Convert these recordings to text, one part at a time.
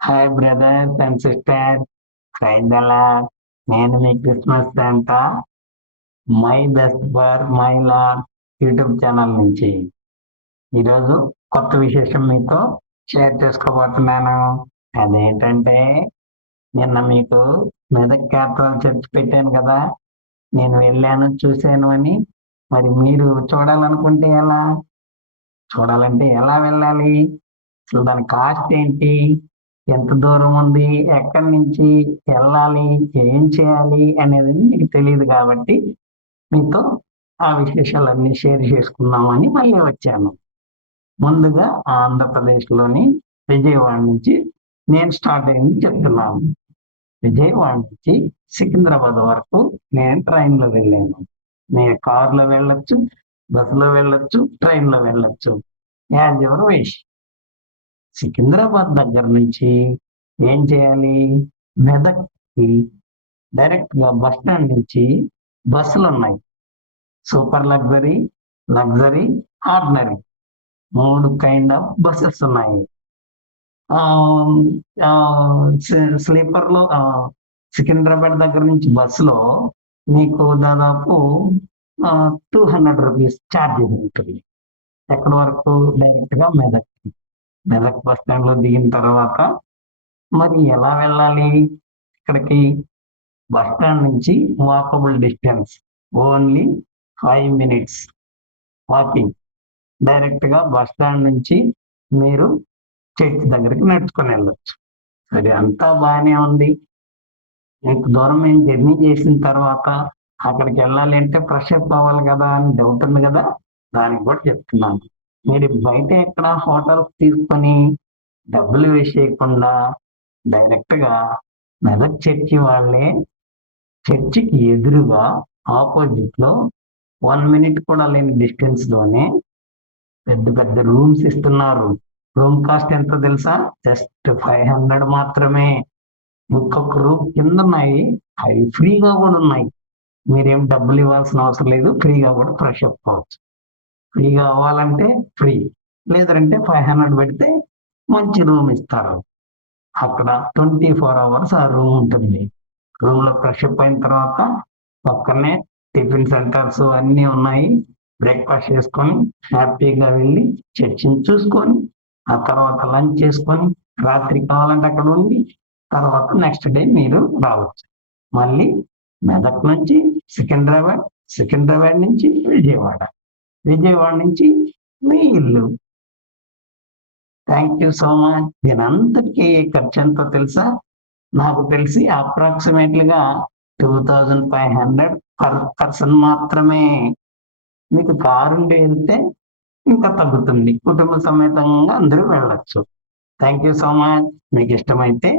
Hi brothers and sisters, praise the lord. నేను మీ Christmas Santa, my best for my lord YouTube channel నుంచి ఈరోజు కొత్త విశేషం మీతో షేర్ చేసుకోబోతున్నాను. అదేంటంటే, నిన్న మీకు మెదక్ క్యాథడ్రల్ చర్చ్ పెట్టాను కదా, నేను వెళ్ళాను చూశాను అని. మరి మీరు చూడాలనుకుంటే ఎలా? చూడాలంటే ఎలా వెళ్ళాలి? అసలు దాని కాస్ట్ ఏంటి? ఎంత దూరం ఉంది? ఎక్కడి నుంచి వెళ్ళాలి? ఏం చేయాలి అనేది మీకు తెలియదు కాబట్టి మీతో ఆ విశేషాలన్నీ షేర్ చేసుకుందామని మళ్ళీ వచ్చాను. ముందుగా ఆంధ్రప్రదేశ్లోని విజయవాడ నుంచి నేను స్టార్ట్ అయింది చెప్తున్నాను. విజయవాడ నుంచి సికింద్రాబాద్ వరకు నేను ట్రైన్లో వెళ్ళాను. నేను కారులో వెళ్ళొచ్చు, బస్సులో వెళ్ళొచ్చు, ట్రైన్లో వెళ్ళొచ్చు, యాజ్ యువర్ విష్. సికింద్రాబాద్ దగ్గర నుంచి ఏం చేయాలి? మెదక్కి డైరెక్ట్గా బస్ స్టాండ్ నుంచి బస్సులు ఉన్నాయి. Super luxury, luxury, ordinary, 3 kind of buses ఉన్నాయి. స్లీపర్లో సికింద్రాబాద్ దగ్గర నుంచి బస్సులో మీకు దాదాపు 200 రూపీస్ ఛార్జెస్ ఉంటుంది. ఎక్కడి వరకు? డైరెక్ట్గా మెదక్. మెదక్ బస్ స్టాండ్లో దిగిన తర్వాత మరి ఎలా వెళ్ళాలి ఇక్కడికి? బస్ స్టాండ్ నుంచి walkable distance, only 5 minutes walking. డైరెక్ట్గా బస్ స్టాండ్ నుంచి మీరు చర్చ్ దగ్గరికి నడుచుకొని వెళ్ళొచ్చు. సరే, అంతా బాగానే ఉంది. ఇంత దూరం మేము జర్నీ చేసిన తర్వాత అక్కడికి వెళ్ళాలి అంటే ఫ్రెష్ అప్ అవ్వాలి కదా అని డౌట్ ఉంది కదా, దానికి కూడా చెప్తున్నాను. మీరు బయట ఎక్కడ హోటల్స్ తీసుకొని డబ్బులు వేస్ట్ చేయకుండా డైరెక్ట్గా మెదక్ చర్చి వాళ్ళే చర్చికి ఎదురుగా ఆపోజిట్లో 1 మినిట్ కూడా లేని డిస్టెన్స్ లోనే పెద్ద పెద్ద రూమ్స్ ఇస్తున్నారు. రూమ్ కాస్ట్ ఎంతో తెలుసా? జస్ట్ 500 మాత్రమే. ఇంకొక రూమ్ కింద ఉన్నాయి, అవి ఫ్రీగా కూడా ఉన్నాయి. మీరేం డబ్బులు ఇవ్వాల్సిన అవసరం లేదు, ఫ్రీగా కూడా ఫ్రెష్ అప్ అవ్వచ్చు. ఫ్రీగా అవ్వాలంటే ఫ్రీ, లేదంటే 500 పెడితే మంచి రూమ్ ఇస్తారు. అక్కడ 24 అవర్స్ ఆ రూమ్ ఉంటుంది. రూమ్ లో ఫ్రెష్ అప్ అయిన తర్వాత పక్కనే టిఫిన్ సెంటర్స్ అన్నీ ఉన్నాయి. బ్రేక్ఫాస్ట్ చేసుకొని హ్యాపీగా వెళ్ళి చర్చిని చూసుకొని ఆ తర్వాత లంచ్ చేసుకొని రాత్రి కావాలంటే అక్కడ ఉండి తర్వాత నెక్స్ట్ డే మీరు రావచ్చు. మళ్ళీ మెదక్ నుంచి సికింద్రాబాద్, సికింద్రాబాద్ నుంచి విజయవాడ, విజయవాడ నుంచి మీ ఇల్లు. Thank you so much. దీని అంతటికీ ఖర్చు ఎంతో తెలుసా? నాకు తెలిసి అప్రాక్సిమేట్లీగా 2500 పర్ పర్సన్ మాత్రమే. మీకు కారు ఉండి వెళ్తే ఇంకా తగ్గుతుంది. కుటుంబ సమేతంగా అందరూ వెళ్ళొచ్చు. Thank you so much. మీకు ఇష్టమైతే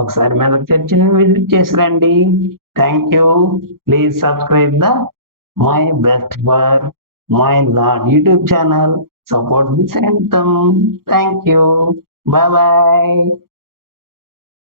ఒకసారి మెదక్ చర్చిని విజిట్ చేసి రండి. Thank you. Please subscribe the my best for my lord YouTube channel. Support the శాంతం. Thank you. Bye bye.